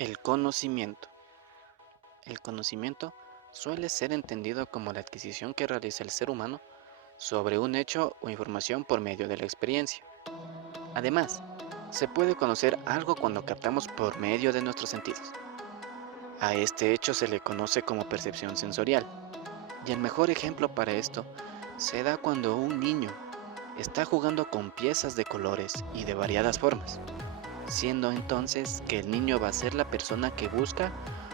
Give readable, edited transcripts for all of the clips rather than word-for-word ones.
El conocimiento. El conocimiento suele ser entendido como la adquisición que realiza el ser humano sobre un hecho o información por medio de la experiencia. Además, se puede conocer algo cuando captamos por medio de nuestros sentidos. A este hecho se le conoce como percepción sensorial, y el mejor ejemplo para esto se da cuando un niño está jugando con piezas de colores y de variadas formas, siendo entonces que el niño va a ser la persona que busca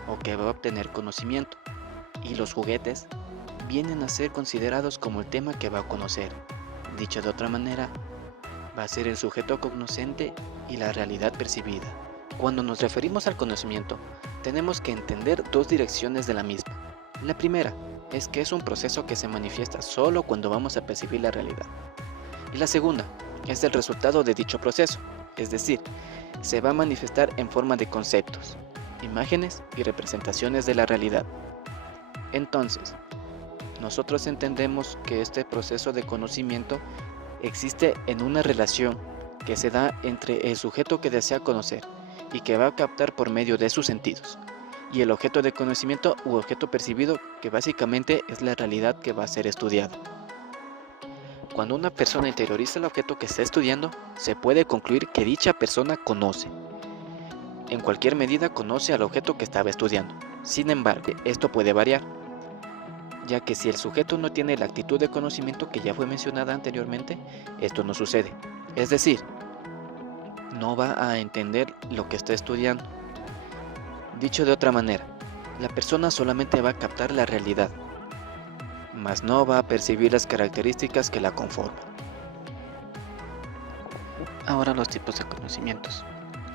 o que va a obtener conocimiento, y los juguetes vienen a ser considerados como el tema que va a conocer. Dicho de otra manera, va a ser el sujeto cognoscente y la realidad percibida. Cuando nos referimos al conocimiento, tenemos que entender dos direcciones de la misma. La primera es que es un proceso que se manifiesta solo cuando vamos a percibir la realidad. Y la segunda es el resultado de dicho proceso, es decir, se va a manifestar en forma de conceptos, imágenes y representaciones de la realidad. Entonces, nosotros entendemos que este proceso de conocimiento existe en una relación que se da entre el sujeto que desea conocer y que va a captar por medio de sus sentidos, y el objeto de conocimiento u objeto percibido, que básicamente es la realidad que va a ser estudiada. Cuando una persona interioriza el objeto que está estudiando, se puede concluir que dicha persona conoce. En cualquier medida conoce al objeto que estaba estudiando. Sin embargo, esto puede variar, ya que si el sujeto no tiene la actitud de conocimiento que ya fue mencionada anteriormente, esto no sucede. Es decir, no va a entender lo que está estudiando. Dicho de otra manera, la persona solamente va a captar la realidad, mas no va a percibir las características que la conforman. Ahora los tipos de conocimientos.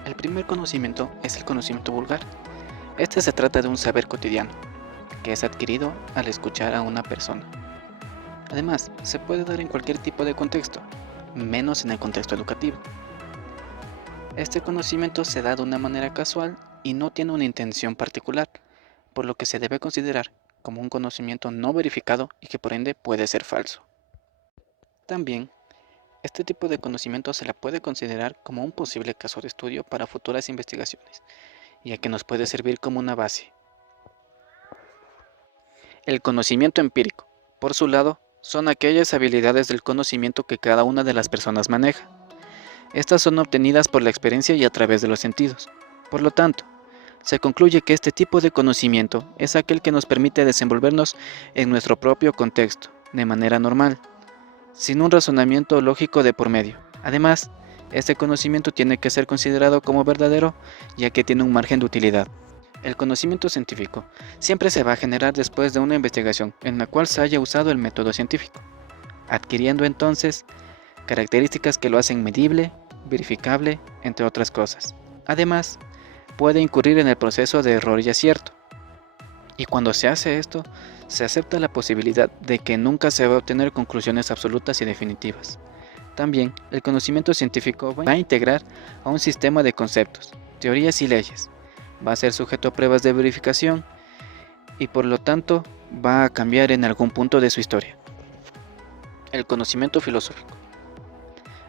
El primer conocimiento es el conocimiento vulgar. Este se trata de un saber cotidiano, que es adquirido al escuchar a una persona. Además, se puede dar en cualquier tipo de contexto, menos en el contexto educativo. Este conocimiento se da de una manera casual y no tiene una intención particular, por lo que se debe considerar como un conocimiento no verificado y que por ende puede ser falso. También, este tipo de conocimiento se la puede considerar como un posible caso de estudio para futuras investigaciones, ya que nos puede servir como una base. El conocimiento empírico, por su lado, son aquellas habilidades del conocimiento que cada una de las personas maneja. Estas son obtenidas por la experiencia y a través de los sentidos. Por lo tanto, se concluye que este tipo de conocimiento es aquel que nos permite desenvolvernos en nuestro propio contexto, de manera normal, sin un razonamiento lógico de por medio. Además, este conocimiento tiene que ser considerado como verdadero, ya que tiene un margen de utilidad. El conocimiento científico siempre se va a generar después de una investigación en la cual se haya usado el método científico, adquiriendo entonces características que lo hacen medible, verificable, entre otras cosas. Además, puede incurrir en el proceso de error y acierto. Y cuando se hace esto, se acepta la posibilidad de que nunca se va a obtener conclusiones absolutas y definitivas. También, el conocimiento científico va a integrar a un sistema de conceptos, teorías y leyes. Va a ser sujeto a pruebas de verificación y por lo tanto va a cambiar en algún punto de su historia. El conocimiento filosófico.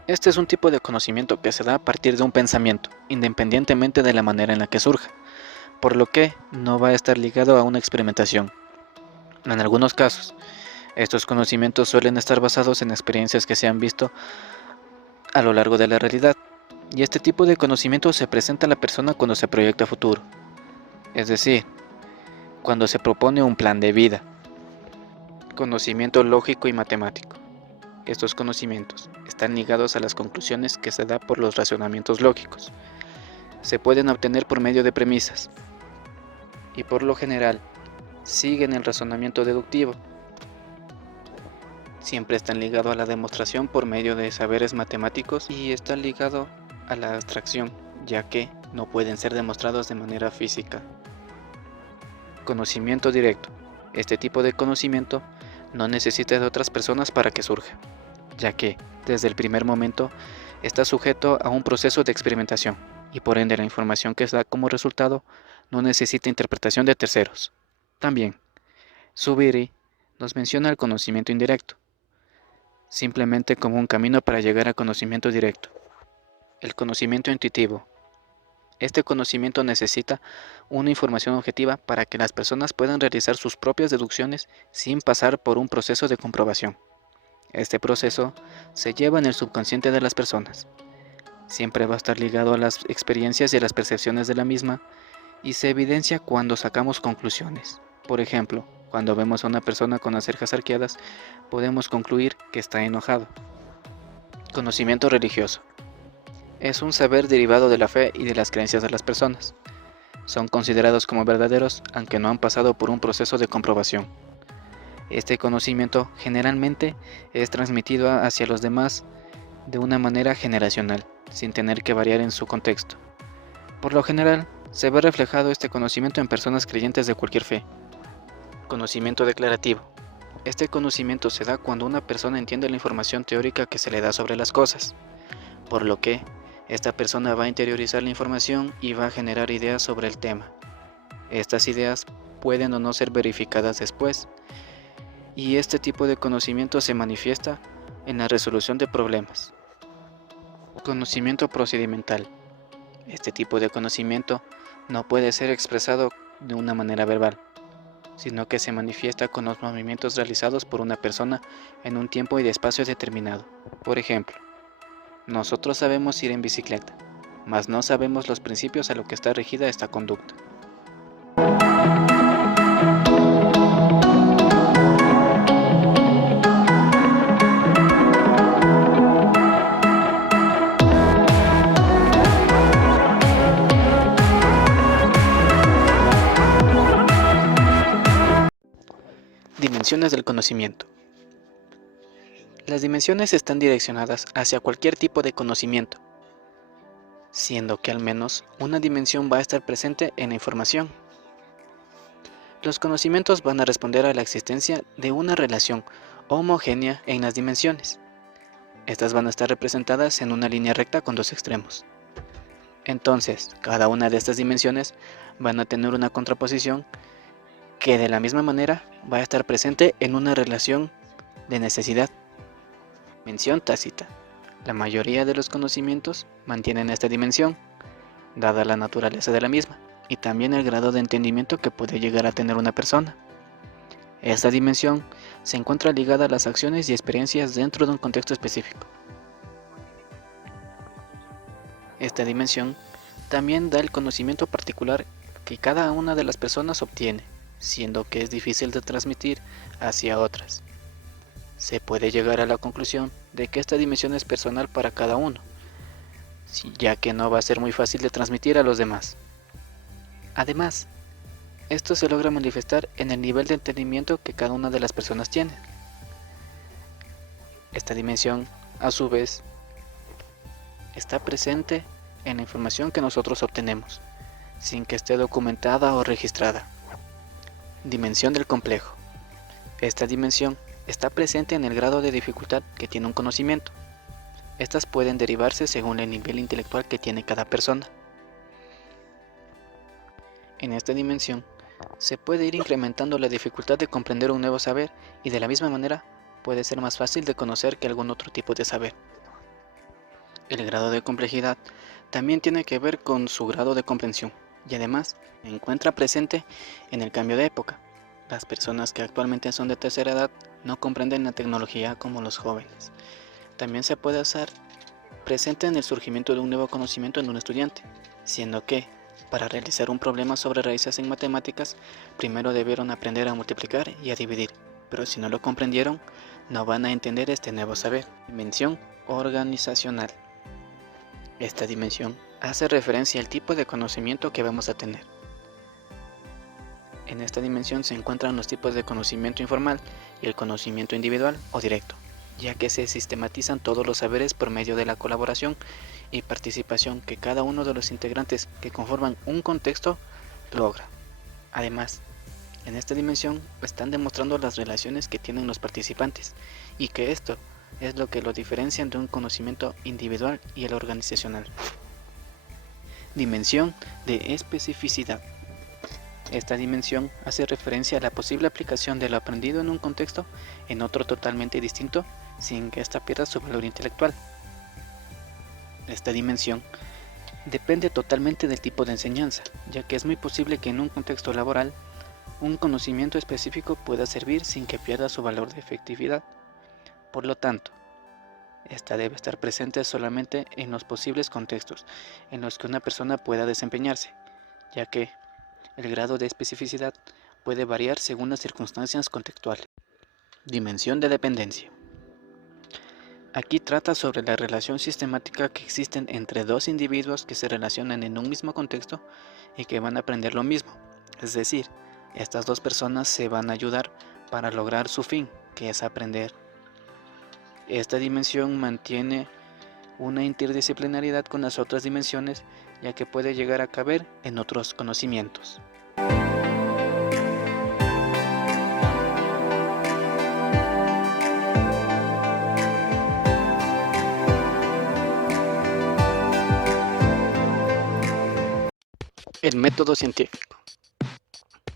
Este es un tipo de conocimiento que se da a partir de un pensamiento, independientemente de la manera en la que surja, por lo que no va a estar ligado a una experimentación. En algunos casos, estos conocimientos suelen estar basados en experiencias que se han visto a lo largo de la realidad, y este tipo de conocimiento se presenta a la persona cuando se proyecta a futuro, es decir, cuando se propone un plan de vida. Conocimiento lógico y matemático. Estos conocimientos están ligados a las conclusiones que se da por los razonamientos lógicos. Se pueden obtener por medio de premisas y por lo general siguen el razonamiento deductivo. Siempre están ligados a la demostración por medio de saberes matemáticos y están ligados a la abstracción, ya que no pueden ser demostrados de manera física. Conocimiento directo. Este tipo de conocimiento no necesita de otras personas para que surja, ya que, desde el primer momento, está sujeto a un proceso de experimentación, y por ende la información que se da como resultado no necesita interpretación de terceros. También, Zubiri nos menciona el conocimiento indirecto, simplemente como un camino para llegar al conocimiento directo. El conocimiento intuitivo. Este conocimiento necesita una información objetiva para que las personas puedan realizar sus propias deducciones sin pasar por un proceso de comprobación. Este proceso se lleva en el subconsciente de las personas. Siempre va a estar ligado a las experiencias y a las percepciones de la misma y se evidencia cuando sacamos conclusiones. Por ejemplo, cuando vemos a una persona con las cejas arqueadas, podemos concluir que está enojado. Conocimiento religioso. Es un saber derivado de la fe y de las creencias de las personas. Son considerados como verdaderos aunque no han pasado por un proceso de comprobación. Este conocimiento generalmente es transmitido hacia los demás de una manera generacional, sin tener que variar en su contexto. Por lo general, se ve reflejado este conocimiento en personas creyentes de cualquier fe. Conocimiento declarativo. Este conocimiento se da cuando una persona entiende la información teórica que se le da sobre las cosas, por lo que esta persona va a interiorizar la información y va a generar ideas sobre el tema. Estas ideas pueden o no ser verificadas después, y este tipo de conocimiento se manifiesta en la resolución de problemas. Conocimiento procedimental. Este tipo de conocimiento no puede ser expresado de una manera verbal, sino que se manifiesta con los movimientos realizados por una persona en un tiempo y espacio determinado. Por ejemplo, nosotros sabemos ir en bicicleta, mas no sabemos los principios a los que está regida esta conducta. Dimensiones del conocimiento. Las dimensiones están direccionadas hacia cualquier tipo de conocimiento, siendo que al menos una dimensión va a estar presente en la información. Los conocimientos van a responder a la existencia de una relación homogénea en las dimensiones. Estas van a estar representadas en una línea recta con dos extremos. Entonces, cada una de estas dimensiones van a tener una contraposición que de la misma manera va a estar presente en una relación de necesidad. Dimensión tácita. La mayoría de los conocimientos mantienen esta dimensión, dada la naturaleza de la misma, y también el grado de entendimiento que puede llegar a tener una persona. Esta dimensión se encuentra ligada a las acciones y experiencias dentro de un contexto específico. Esta dimensión también da el conocimiento particular que cada una de las personas obtiene, siendo que es difícil de transmitir hacia otras. Se puede llegar a la conclusión de que esta dimensión es personal para cada uno, ya que no va a ser muy fácil de transmitir a los demás. Además, esto se logra manifestar en el nivel de entendimiento que cada una de las personas tiene. Esta dimensión, a su vez, está presente en la información que nosotros obtenemos, sin que esté documentada o registrada. Dimensión del complejo. Esta dimensión está presente en el grado de dificultad que tiene un conocimiento. Estas pueden derivarse según el nivel intelectual que tiene cada persona. En esta dimensión se puede ir incrementando la dificultad de comprender un nuevo saber y de la misma manera puede ser más fácil de conocer que algún otro tipo de saber. El grado de complejidad también tiene que ver con su grado de comprensión y además se encuentra presente en el cambio de época. Las personas que actualmente son de tercera edad no comprenden la tecnología como los jóvenes. También se puede hacer presente en el surgimiento de un nuevo conocimiento en un estudiante, siendo que, para realizar un problema sobre raíces en matemáticas, primero debieron aprender a multiplicar y a dividir, pero si no lo comprendieron, no van a entender este nuevo saber. Dimensión organizacional. Esta dimensión hace referencia al tipo de conocimiento que vamos a tener. En esta dimensión se encuentran los tipos de conocimiento informal y el conocimiento individual o directo, ya que se sistematizan todos los saberes por medio de la colaboración y participación que cada uno de los integrantes que conforman un contexto logra. Además, en esta dimensión están demostrando las relaciones que tienen los participantes y que esto es lo que lo diferencia de un conocimiento individual y el organizacional. Dimensión de especificidad. Esta dimensión hace referencia a la posible aplicación de lo aprendido en un contexto en otro totalmente distinto sin que ésta pierda su valor intelectual. Esta dimensión Depende totalmente del tipo de enseñanza, ya que es muy posible que en un contexto laboral un conocimiento específico pueda servir sin que pierda su valor de efectividad. Por lo tanto, esta debe estar presente solamente en los posibles contextos en los que una persona pueda desempeñarse, ya que el grado de especificidad puede variar según las circunstancias contextuales. Dimensión de dependencia. Aquí trata sobre la relación sistemática que existen entre dos individuos que se relacionan en un mismo contexto y que van a aprender lo mismo. Es decir, estas dos personas se van a ayudar para lograr su fin, que es aprender. Esta dimensión mantiene una interdisciplinariedad con las otras dimensiones, ya que puede llegar a caber en otros conocimientos. El método científico.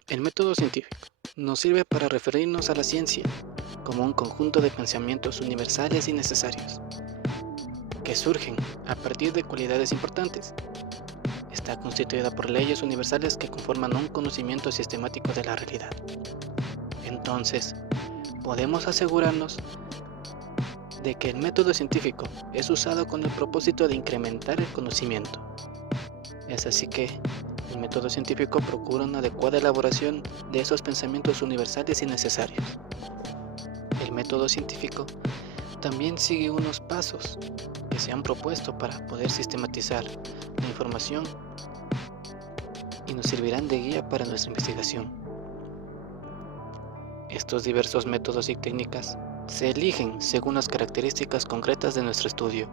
El método científico nos sirve para referirnos a la ciencia como un conjunto de pensamientos universales y necesarios, que surgen a partir de cualidades importantes. Está constituida por leyes universales que conforman un conocimiento sistemático de la realidad. Entonces, podemos asegurarnos de que el método científico es usado con el propósito de incrementar el conocimiento. Es así que el método científico procura una adecuada elaboración de esos pensamientos universales y necesarios. El método científico también sigue unos pasos que se han propuesto para poder sistematizar la información y nos servirán de guía para nuestra investigación. Estos diversos métodos y técnicas se eligen según las características concretas de nuestro estudio.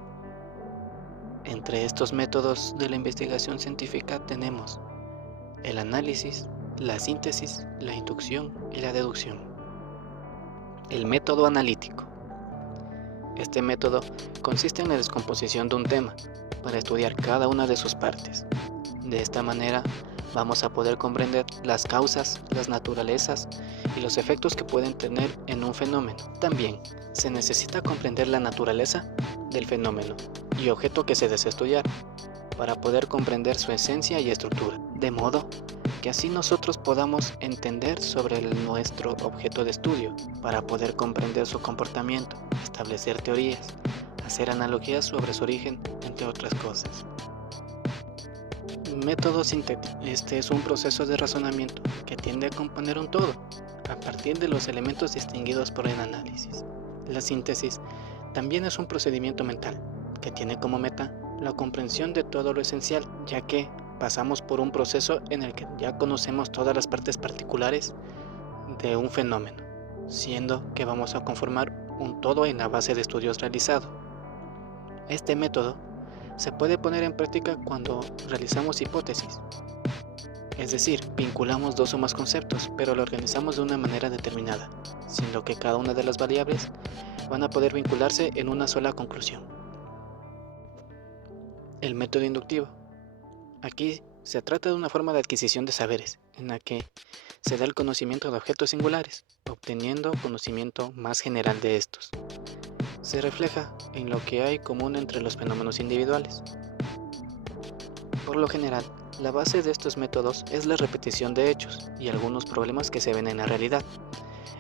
Entre estos métodos de la investigación científica tenemos el análisis, la síntesis, la inducción y la deducción. El método analítico. Este método consiste en la descomposición de un tema para estudiar cada una de sus partes. De esta manera vamos a poder comprender las causas, las naturalezas y los efectos que pueden tener en un fenómeno. También se necesita comprender la naturaleza del fenómeno y objeto que se desea estudiar para poder comprender su esencia y estructura, de modo que así nosotros podamos entender sobre nuestro objeto de estudio, para poder comprender su comportamiento, establecer teorías, hacer analogías sobre su origen, entre otras cosas. Método sintético. Este es un proceso de razonamiento que tiende a componer un todo, a partir de los elementos distinguidos por el análisis. La síntesis también es un procedimiento mental, que tiene como meta la comprensión de todo lo esencial, ya que pasamos por un proceso en el que ya conocemos todas las partes particulares de un fenómeno, siendo que vamos a conformar un todo en la base de estudios realizado. Este método se puede poner en práctica cuando realizamos hipótesis, es decir, vinculamos dos o más conceptos, pero lo organizamos de una manera determinada, siendo que cada una de las variables van a poder vincularse en una sola conclusión. El método inductivo. Aquí se trata de una forma de adquisición de saberes, en la que se da el conocimiento de objetos singulares, obteniendo conocimiento más general de estos. Se refleja en lo que hay común entre los fenómenos individuales. Por lo general, la base de estos métodos es la repetición de hechos y algunos problemas que se ven en la realidad,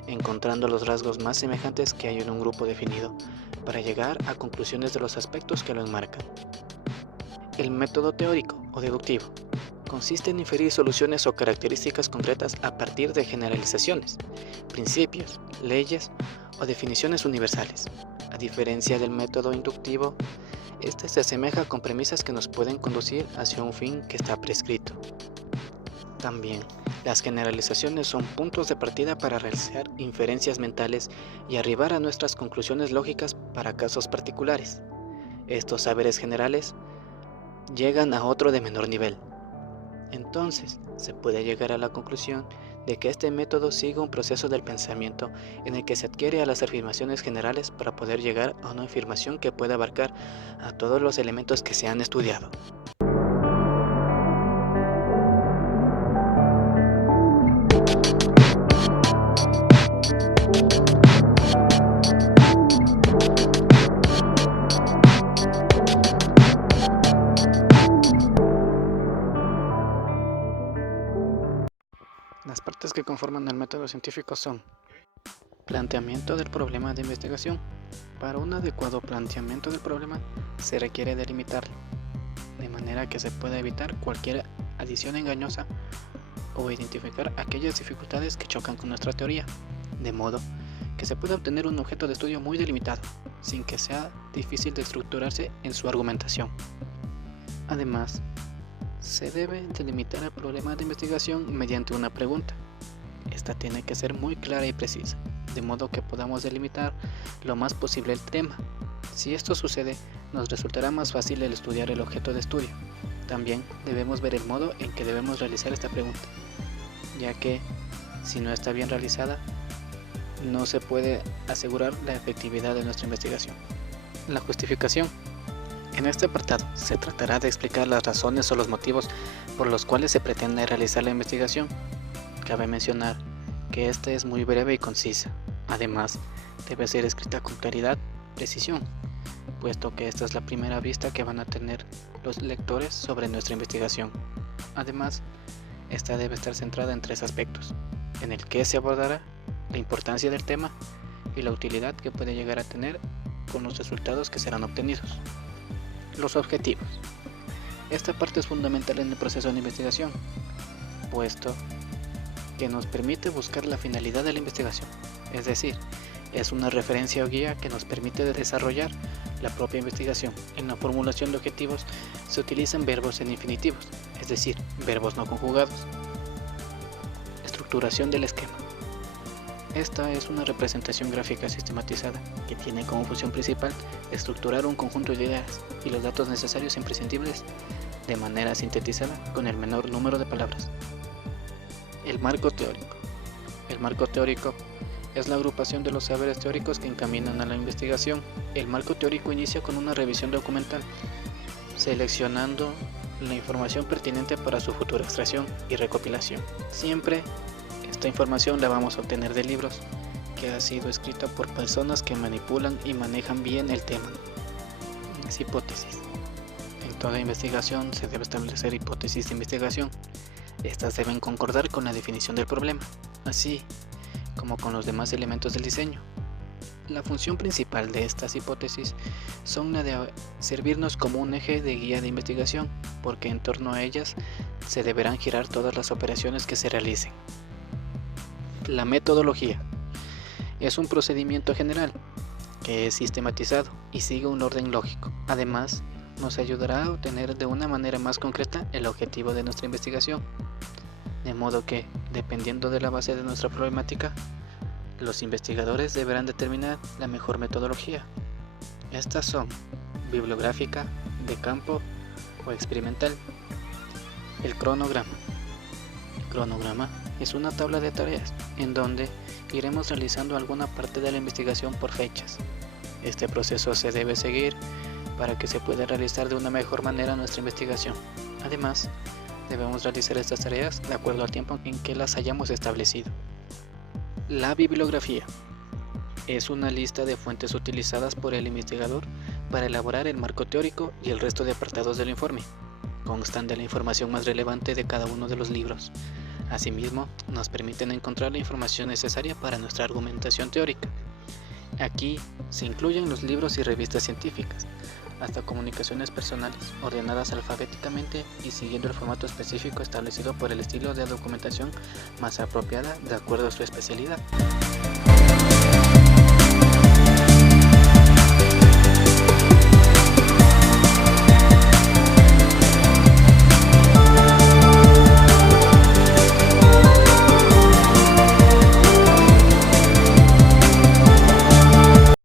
encontrando los rasgos más semejantes que hay en un grupo definido, para llegar a conclusiones de los aspectos que lo enmarcan. El método teórico o deductivo consiste en inferir soluciones o características concretas a partir de generalizaciones, principios, leyes o definiciones universales. A diferencia del método inductivo, este se asemeja con premisas que nos pueden conducir hacia un fin que está prescrito. También, las generalizaciones son puntos de partida para realizar inferencias mentales y arribar a nuestras conclusiones lógicas para casos particulares. Estos saberes generales llegan a otro de menor nivel. Entonces, se puede llegar a la conclusión de que este método sigue un proceso del pensamiento en el que se adquiere a las afirmaciones generales para poder llegar a una afirmación que pueda abarcar a todos los elementos que se han estudiado. conforman el método científico son: planteamiento del problema de investigación. Para un adecuado planteamiento del problema se requiere delimitarlo, de manera que se pueda evitar cualquier adición engañosa o identificar aquellas dificultades que chocan con nuestra teoría, de modo que se pueda obtener un objeto de estudio muy delimitado, sin que sea difícil de estructurarse en su argumentación. Además, se debe delimitar el problema de investigación mediante una pregunta. Esta tiene que ser muy clara y precisa, de modo que podamos delimitar lo más posible el tema. Si esto sucede, nos resultará más fácil el estudiar el objeto de estudio. También debemos ver el modo en que debemos realizar esta pregunta, ya que si no está bien realizada, no se puede asegurar la efectividad de nuestra investigación. La justificación. En este apartado se tratará de explicar las razones o los motivos por los cuales se pretende realizar la investigación. Cabe mencionar que esta es muy breve y concisa. Además, debe ser escrita con claridad y precisión, puesto que esta es la primera vista que van a tener los lectores sobre nuestra investigación. Además, esta debe estar centrada en 3 aspectos: en el qué se abordará, la importancia del tema y la utilidad que puede llegar a tener con los resultados que serán obtenidos. Los objetivos. Esta parte es fundamental en el proceso de investigación, puesto que nos permite buscar la finalidad de la investigación, es decir, es una referencia o guía que nos permite desarrollar la propia investigación. En la formulación de objetivos se utilizan verbos en infinitivos, es decir, verbos no conjugados. Estructuración del esquema. Esta es una representación gráfica sistematizada que tiene como función principal estructurar un conjunto de ideas y los datos necesarios e imprescindibles de manera sintetizada con el menor número de palabras. El marco teórico. El marco teórico es la agrupación de los saberes teóricos que encaminan a la investigación. El marco teórico inicia con una revisión documental, seleccionando la información pertinente para su futura extracción y recopilación. Siempre esta información la vamos a obtener de libros que ha sido escrita por personas que manipulan y manejan bien el tema. Las hipótesis. En toda investigación se debe establecer hipótesis de investigación. Estas deben concordar con la definición del problema, así como con los demás elementos del diseño. La función principal de estas hipótesis son la de servirnos como un eje de guía de investigación, porque en torno a ellas se deberán girar todas las operaciones que se realicen. La metodología es un procedimiento general que es sistematizado y sigue un orden lógico. Además, nos ayudará a obtener de una manera más concreta el objetivo de nuestra investigación. De modo que, dependiendo de la base de nuestra problemática, los investigadores deberán determinar la mejor metodología. Estas son bibliográfica, de campo o experimental. El cronograma. El cronograma es una tabla de tareas en donde iremos realizando alguna parte de la investigación por fechas. Este proceso se debe seguir para que se pueda realizar de una mejor manera nuestra investigación. Además, debemos realizar estas tareas de acuerdo al tiempo en que las hayamos establecido. La bibliografía es una lista de fuentes utilizadas por el investigador para elaborar el marco teórico y el resto de apartados del informe. Constan de la información más relevante de cada uno de los libros. Asimismo, nos permiten encontrar la información necesaria para nuestra argumentación teórica. Aquí se incluyen los libros y revistas científicas, hasta comunicaciones personales, ordenadas alfabéticamente y siguiendo el formato específico establecido por el estilo de documentación más apropiada de acuerdo a su especialidad.